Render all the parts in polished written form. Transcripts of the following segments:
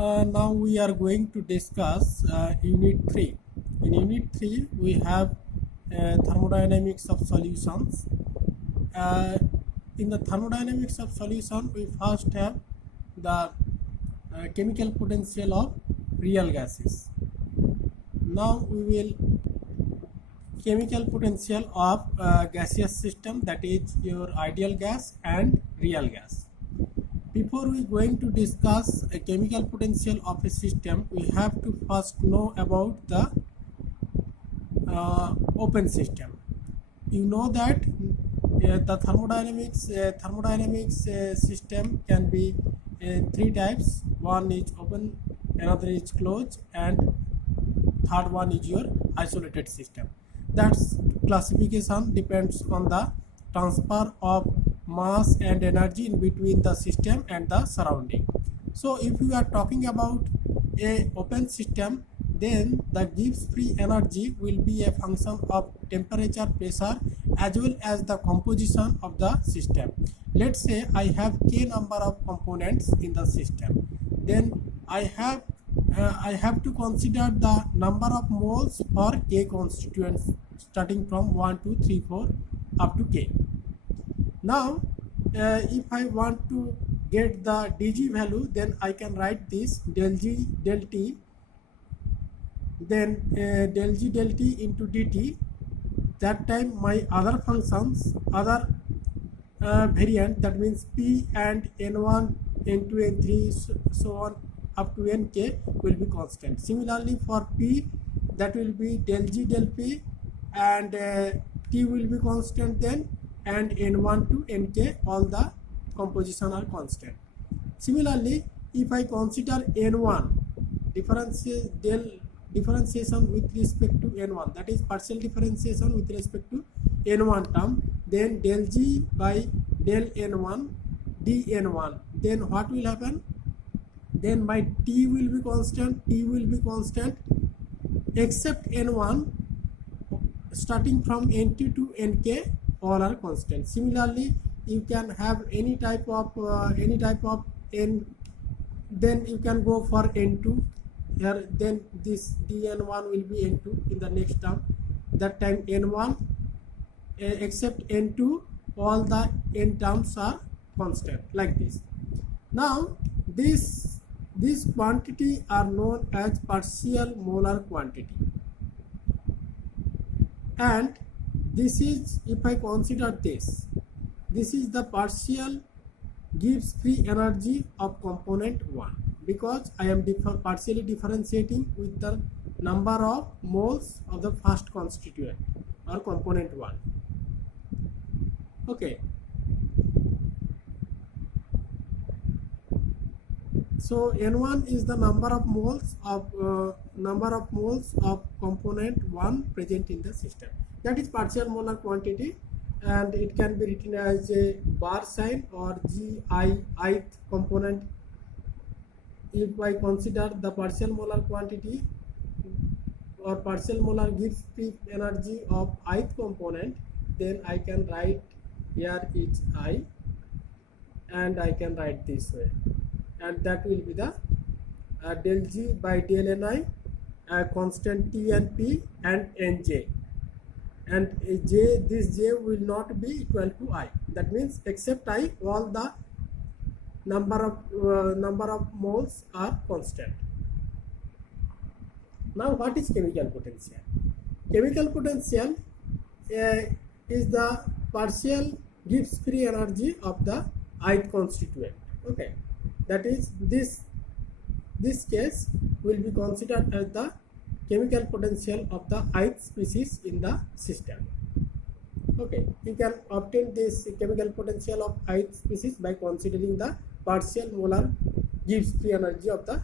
Now we are going to discuss Unit 3. In Unit 3, we have thermodynamics of solutions. In the thermodynamics of solution, we first have the chemical potential of real gases. Now we will chemical potential of gaseous system, that is your ideal gas and real gas. Before we going to discuss a chemical potential of a system, we have to first know about the open system. You know that the thermodynamics system can be three types. One is open, another is closed, and third one is your isolated system. That's classification depends on the transfer of mass and energy in between the system and the surrounding. So if you are talking about a open system, then the Gibbs free energy will be a function of temperature, pressure, as well as the composition of the system. Let's say I have k number of components in the system, then I have to consider the number of moles for k constituents starting from 1, 2, 3, 4 up to k. Now if I want to get the dg value, then I can write this del g del t, then del g del t into dt. That time my other functions, other variant, that means p and n1, n2, n3, so on up to nk will be constant. Similarly for p, that will be del g del p, and t will be constant then, and n1 to nk, all the composition are constant. Similarly, if I consider n1 differentiation with respect to n1, that is partial differentiation with respect to n1 term, then del g by del n1 dn1, then what will happen? Then my t will be constant, except n1 starting from n2 to nk, all are constant. Similarly, you can have any type of n, then you can go for n2 here, then this dn1 will be n2 in the next term. That time n1 except n2, all the n terms are constant, like this. Now this quantity are known as partial molar quantity, and this is, if I consider this is the partial Gibbs free energy of component 1, because I am partially differentiating with the number of moles of the first constituent or component 1. Okay, so n1 is the number of moles of component 1 present in the system. That is partial molar quantity, and it can be written as a bar sign or ith component. If I consider the partial molar quantity or partial molar Gibbs free energy of ith component, then I can write here is I, and I can write this way, and that will be the del g by del ni, constant t and p, and nj, and this j will not be equal to I. That means except I, all the number of moles are constant. Now what is chemical potential? Chemical potential is the partial Gibbs free energy of the ith constituent. Okay, that is this case will be considered as the chemical potential of the ith species in the system. Okay, you can obtain this chemical potential of ith species by considering the partial molar Gibbs free energy of the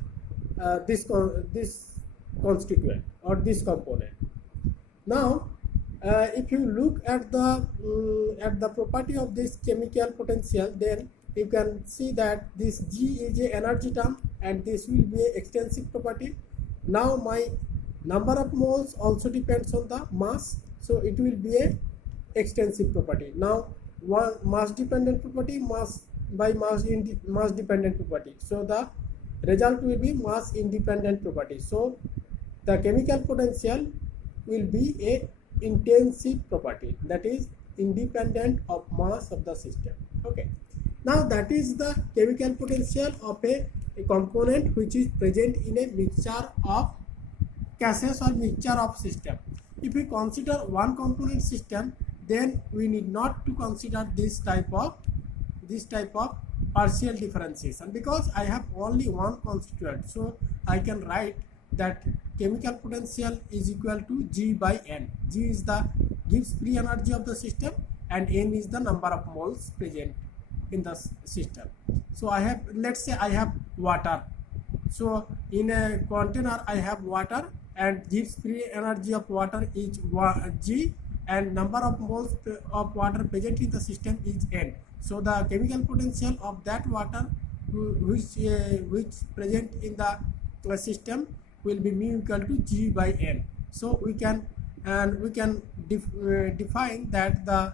this constituent or this component. Now if you look at the property of this chemical potential, then you can see that this G is a energy term, and this will be a extensive property. Now my number of moles also depends on the mass, so it will be a extensive property. Now one mass dependent property, mass by mass dependent property. So the result will be mass independent property. So the chemical potential will be a intensive property, that is independent of mass of the system. Okay, now that is the chemical potential of a component which is present in a mixture of gases or mixture of system. If we consider one component system, then we need not to consider this type of partial differentiation, because I have only one constituent. So I can write that chemical potential is equal to G by N. G is the Gibbs free energy of the system and N is the number of moles present in the system. So I have, let's say I have water. So in a container I have water, and Gibbs free energy of water is G, and number of moles of water present in the system is N. So the chemical potential of that water which present in the system will be mu equal to G by N. So we can define that the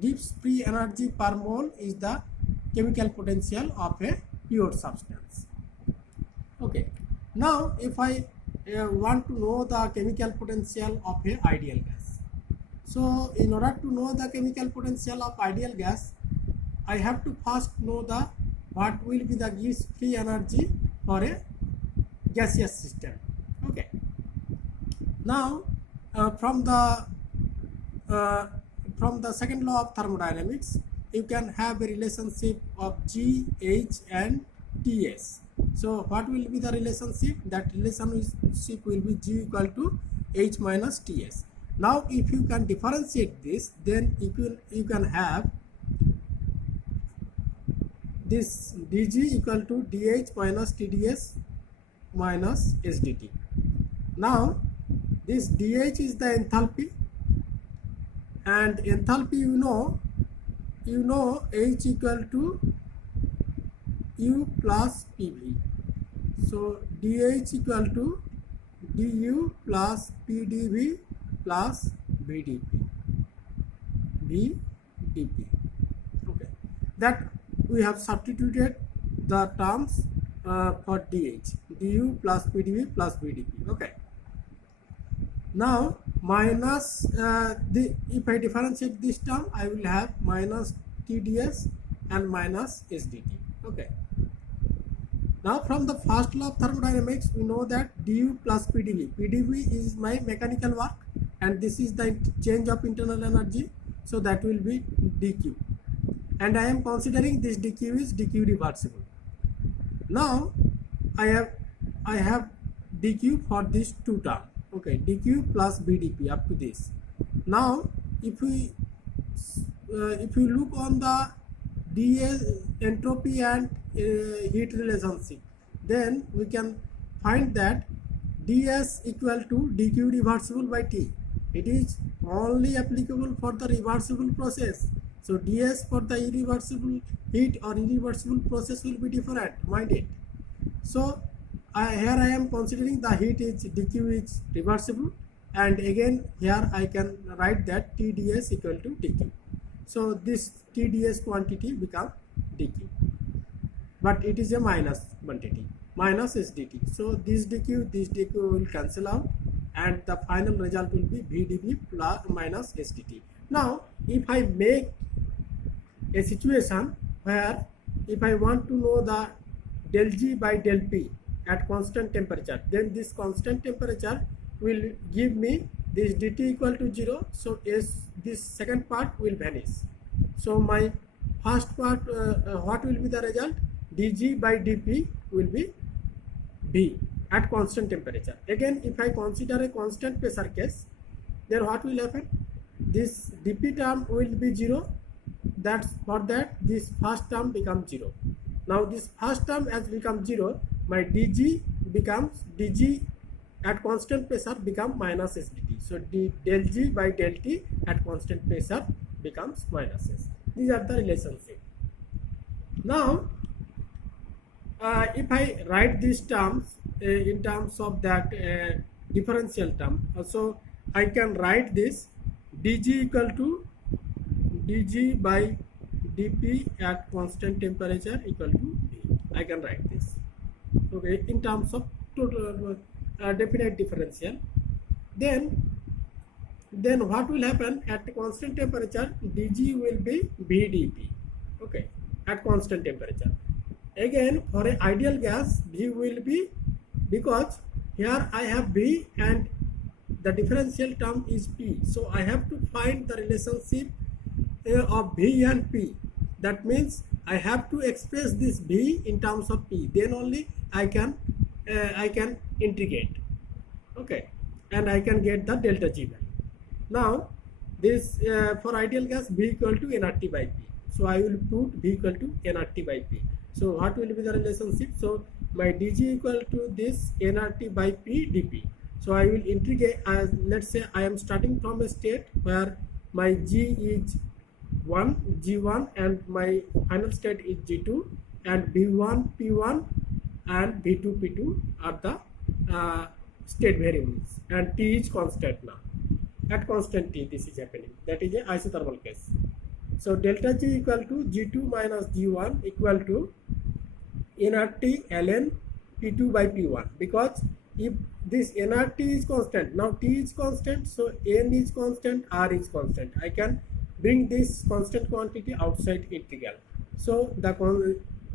Gibbs free energy per mole is the chemical potential of a pure substance. Okay, now if I want to know the chemical potential of a ideal gas, so in order to know the chemical potential of ideal gas, I have to first know the what will be the Gibbs free energy for a gaseous system. Okay, now from the second law of thermodynamics, you can have a relationship of G, H and Ts. So what will be the relationship? That relationship will be G equal to H minus Ts. Now if you can differentiate this, then you can have this dg equal to dH minus Tds minus SdT. Now this dH is the enthalpy, and enthalpy you know H equal to U plus PV. So dH equal to du plus PdV plus VdP. Okay, that we have substituted the terms for dH, du plus PdV plus VdP. Okay, now minus if I differentiate this term, I will have minus TdS and minus SdT. Okay, now from the first law of thermodynamics, we know that du plus PdV is my mechanical work, and this is the change of internal energy, so that will be dq, and I am considering this dq is dq reversible. Now I have dq for these two terms. Okay, dq plus VdP up to this. Now if you look on the ds entropy and heat relationship, then we can find that ds equal to dq reversible by T. It is only applicable for the reversible process. So ds for the irreversible heat or irreversible process will be different, mind it. So here I am considering the heat is dq is reversible, and again here I can write that Tds equal to dq. So this Tds quantity become dq, but it is a minus quantity, minus SdT. So this dq will cancel out, and the final result will be VdP plus minus SdT. Now if I make a situation where if I want to know the del G by del P at constant temperature, then this constant temperature will give me this dt equal to 0. So this second part will vanish. So my first part, what will be the result? dg by dp will be V at constant temperature. Again, if I consider a constant pressure case, then what will happen? This dp term will be 0. That's for that this first term becomes 0. Now this first term has become 0, my dg becomes dg at constant pressure become minus SdT. So del G by del T at constant pressure becomes minus S. These are the relationship. Now if I write these terms in terms of that differential term, so I can write this dg equal to dg by dp at constant temperature equal to V. I can write this. Okay, in terms of total definite differential. Then what will happen at constant temperature? dg will be vdp. Okay, at constant temperature. Again, for an ideal gas, v will be, because here I have v and the differential term is p, so I have to find the relationship of v and p. That means I have to express this v in terms of p, then only I can integrate. Okay, and I can get the delta G value. Now this for ideal gas, v equal to nRT by p, so I will put v equal to nRT by p. So what will be the relationship? So my dg equal to this nRT by p dp. So I will integrate, let's say I am starting from a state where my g is g1 and my final state is g2, and v1 p1 and v2 p2 are the state variables, and t is constant. Now at constant t this is happening, that is a isothermal case. So delta G equal to g2 minus g1 equal to nRT ln p2 by p1, because if this nRT is constant, now t is constant, so n is constant, r is constant. I can bring this constant quantity outside integral. So the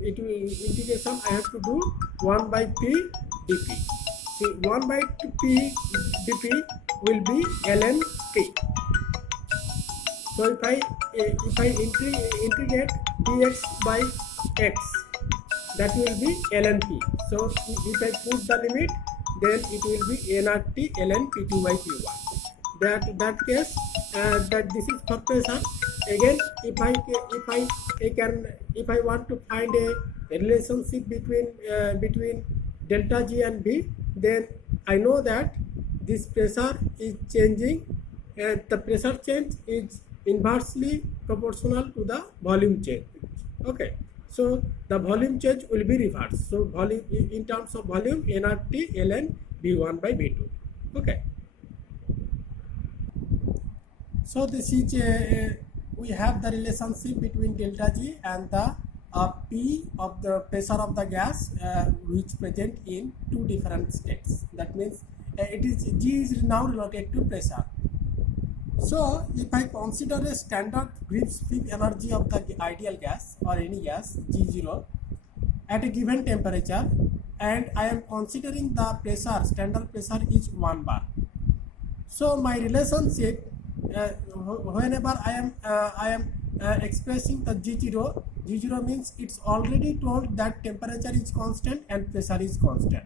integration I have to do 1 by p dp. See, 1 by p dp will be ln p. So if I integrate dx by x, that will be ln p. So if I put the limit, then it will be nRT ln p2 by p1. That case, that this is for pressure. Again, if I want to find a relationship between delta G and V, then I know that this pressure is changing. The pressure change is inversely proportional to the volume change. Okay, so the volume change will be reversed. So volume, in terms of volume, nRT ln V1 by V2. Okay. So this is we have the relationship between delta G and the P of the pressure of the gas, which present in two different states. That means it is G is now related to pressure. So if I consider a standard Gibbs free energy of the ideal gas or any gas G0 at a given temperature, and I am considering the pressure, standard pressure is 1 bar. So my relationship, whenever I am expressing the G0 means it's already told that temperature is constant and pressure is constant.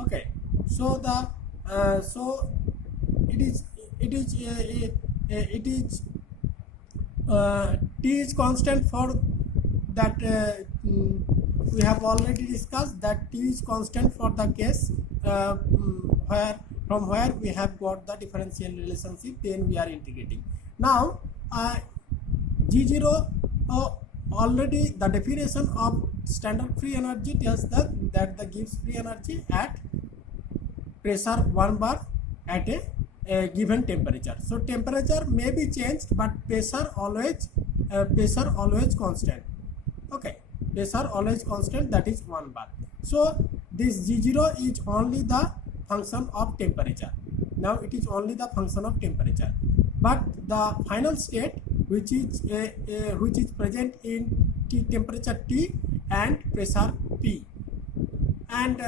Okay, so the so it is T is constant for that. We have already discussed that T is constant for the case from where we have got the differential relationship, then we are integrating. Now G0, already the definition of standard free energy tells that the Gibbs free energy at pressure 1 bar at a given temperature. So temperature may be changed, but pressure always constant. Okay, pressure always constant, that is 1 bar. So this G0 is only the function of temperature. Now it is only the function of temperature, but the final state, which is present in temperature T and pressure P, and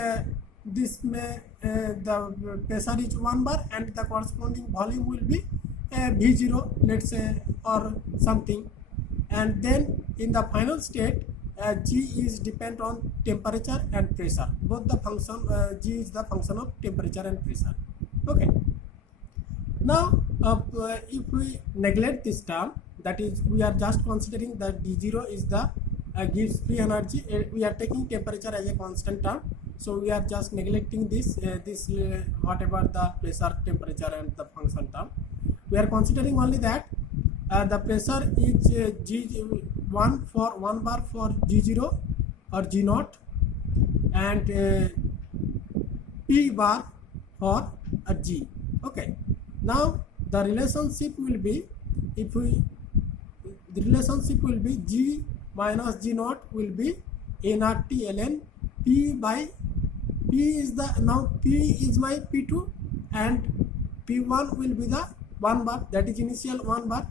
this may the pressure is 1 bar and the corresponding volume will be V0, let's say, or something, and then in the final state G is depend on temperature and pressure. Both the function G is the function of temperature and pressure. Okay. Now if we neglect this term, that is we are just considering that D0 is the Gibbs free energy. We are taking temperature as a constant term, so we are just neglecting this whatever the pressure, temperature and the function term. We are considering only that the pressure is G1 for 1 bar for G0 or G0, and P bar for a G. Okay. Now the relationship will be, the relationship will be G minus G0 will be nRT ln p by p is the, now p is my p2 and p1 will be the 1 bar, that is initial 1 bar.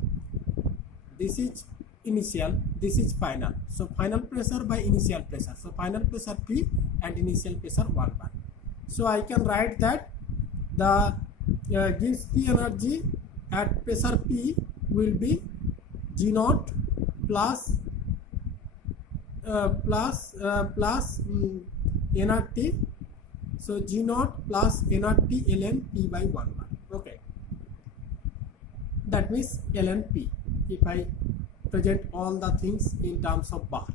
This is initial, this is final. So final pressure by initial pressure. So final pressure P and initial pressure 1 bar. So I can write that the gives P energy at pressure P will be G naught plus nRT. So G naught plus nRT ln P by 1 bar. Okay, that means ln P if I present all the things in terms of bar.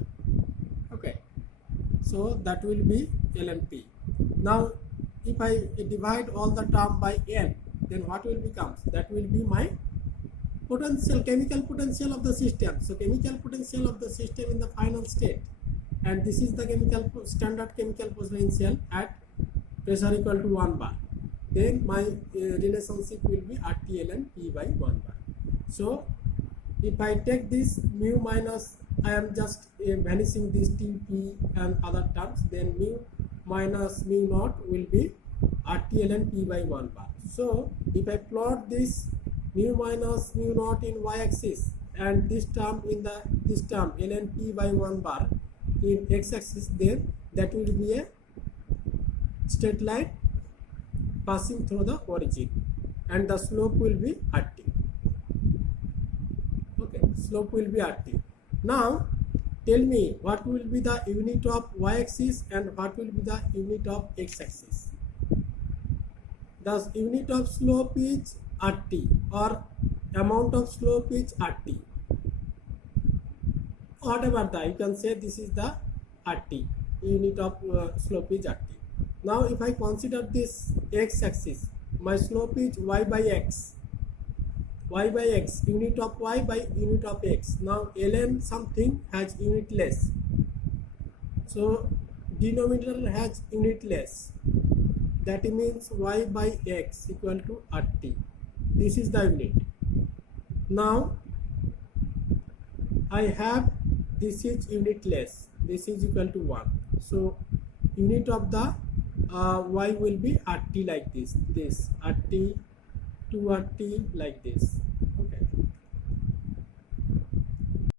Okay, so that will be ln P. Now if I divide all the term by n, then what will become? That will be my potential, chemical potential of the system. So chemical potential of the system in the final state, and this is the chemical standard chemical potential at pressure equal to 1 bar. Then my relationship will be RT ln P by 1 bar. So if I take this mu minus, I am just vanishing this TP and other terms, then mu minus mu naught will be RT ln P by 1 bar. So if I plot this mu minus mu naught in y-axis and this term in the ln P by 1 bar in x-axis, then that will be a straight line passing through the origin and the slope will be RT. Okay, slope will be RT. Now tell me what will be the unit of y-axis and what will be the unit of x-axis. The unit of slope is RT or amount of slope is RT. Whatever the, you can say this is the RT, unit of slope is RT. Now if I consider this x-axis, my slope is y by x, unit of y by unit of x. Now ln something has unit less, so denominator has unit less, that means y by x equal to RT. This is the unit. Now I have, this is unit less, this is equal to 1, so unit of the y will be RT like this RT to RT like this.